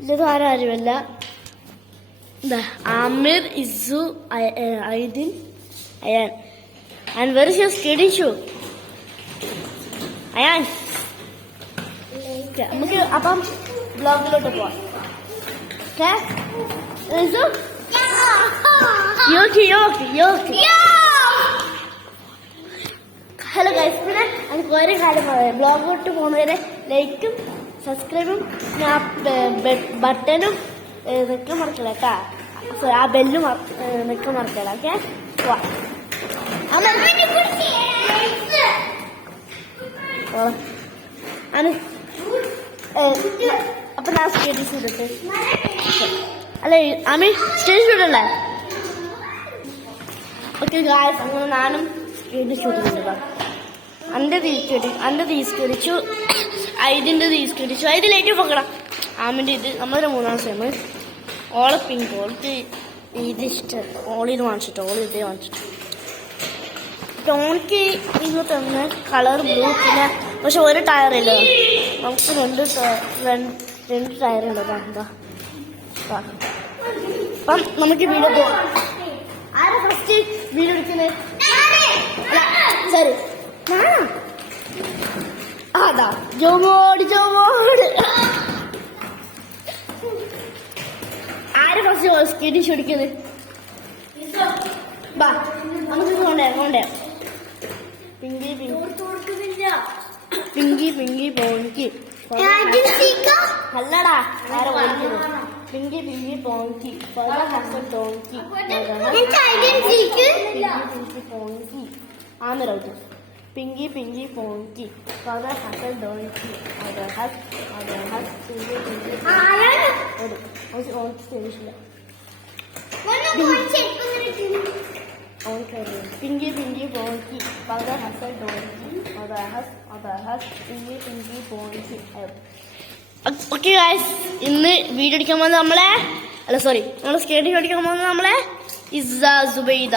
ഇത് ആരുമല്ല, Aamir, ഇസു, Aidin, Ayan. And where is your skating shoe? Ayan, നമുക്ക് അപ്പം ബ്ലോഗിലോട്ട് പോവാം. ഹലോ ഗൈസ്, പിന്നെ എനിക്ക് ഒരു കാര്യം പറയാം. ബ്ലോഗിലോട്ട് പോകുന്നവരെ ലൈക്കും സബ്സ്ക്രൈബും ബട്ടണും നിൽക്കാൻ മറക്കില്ല കേട്ടാ. സോറി, ആ ബെല്ലും നിൽക്കാൻ മറക്കില്ല. ഓക്കെ, പോവാം. അപ്പൊ ഞാൻ സ്റ്റേജ് ചെയ്തിട്ട് അല്ലേ ആമി സ്റ്റേജ് ഷൂട്ടല്ലേ? ഓക്കെ ഗായ്സ്, അങ്ങനെ ഞാനും സ്റ്റേജ് ഷൂട്ട് ചെയ്തതാ. എൻ്റെ തീസ്കരിച്ചു, ഇതിൻ്റെ തീസ്കരിച്ചു. ഇതിലേറ്റ് പോകണം. ആമിൻ്റെ ഇത് നമ്മുടെ മൂന്നാം സെയിം. ഓള് പിങ്ക്, ഓൾക്ക് ഇതിഷ്ടം. ഓളിത് വാങ്ങിച്ചിട്ട്, ഓളിതേ വാങ്ങിച്ചിട്ട്. ടോണിക്ക് ഇന്ന് തന്നെ കളർ ബ്ലൂ. പിന്നെ പക്ഷെ ഒരു ടയറില്ല, നമുക്ക് രണ്ട് ടയറുണ്ട്. അപ്പം നമുക്ക് വീഡിയോ പോവാം. ആരാ ഫസ്റ്റ് വീഡിയോ എടുക്കുന്നത്? സോറി, അതാ ജോമോട്. ആര് ഫസ്റ്റ് സ്കേറ്റിംഗ് ഷോടിക്കുന്നത്? ബാ, നമുക്ക് കൊണ്ടേ പിങ്കി പോങ്കി അല്ലടാ, ആരെ വിളിക്കുന്നത്? Pinky പോങ്കി donkey പോങ്കി. Aamir out. Pinky പോങ്കി ഹസൽ donkey Pinky Pinky പോങ്കി ഹസൽ donkey Pinky പോങ്കി. Okay guys, ഇന്ന് വീഡിയോ അടിക്കാൻ പോകുന്നത് നമ്മളെ സ്കേറ്റിംഗ് അടിക്കാൻ പോകുന്നത് നമ്മളെ ഇസ സുബൈദ.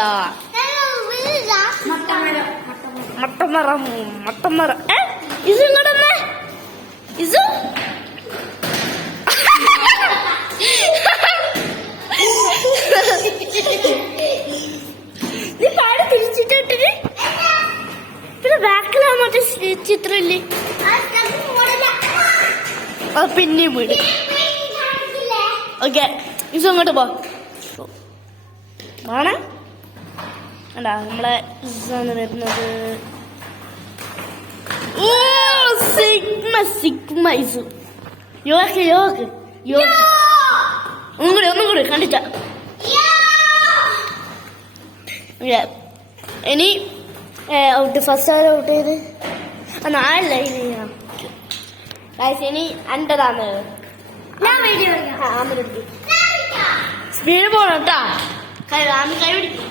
മട്ടമറ ഇസു ഇങ്ങോട്ടമ്മേ. ഇസു നീ പാട് തിരിച്ചിട്ടിട്ട് പിന്നെ ബാക്കിലാ മറ്റേ ചിത്രമില്ലേ, അത് പിന്നെയും വീട്. ഓക്കെ, ഇസു അങ്ങോട്ട് പോ. വേണേ അണ്ടാ, നമ്മളെ ഇസാണ് വരുന്നത്. സിഗ്മ ഇസു. യോക്ക് ഒന്നും കൂടി കണ്ടിച്ച. ഇനി ഔട്ട് ഫസ്റ്റ് ആരും ഔട്ട് ചെയ്ത് നാലല്ല. ഇനി അൻ്റെതാണ്. സ്പീഡ് പോണം കേട്ടാ. ആമി കൈ പിടിക്കും.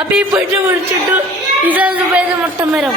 അപ്പൊ ഈ പെട്ട് വിളിച്ചിട്ടു ഇതാ മുട്ടമരം.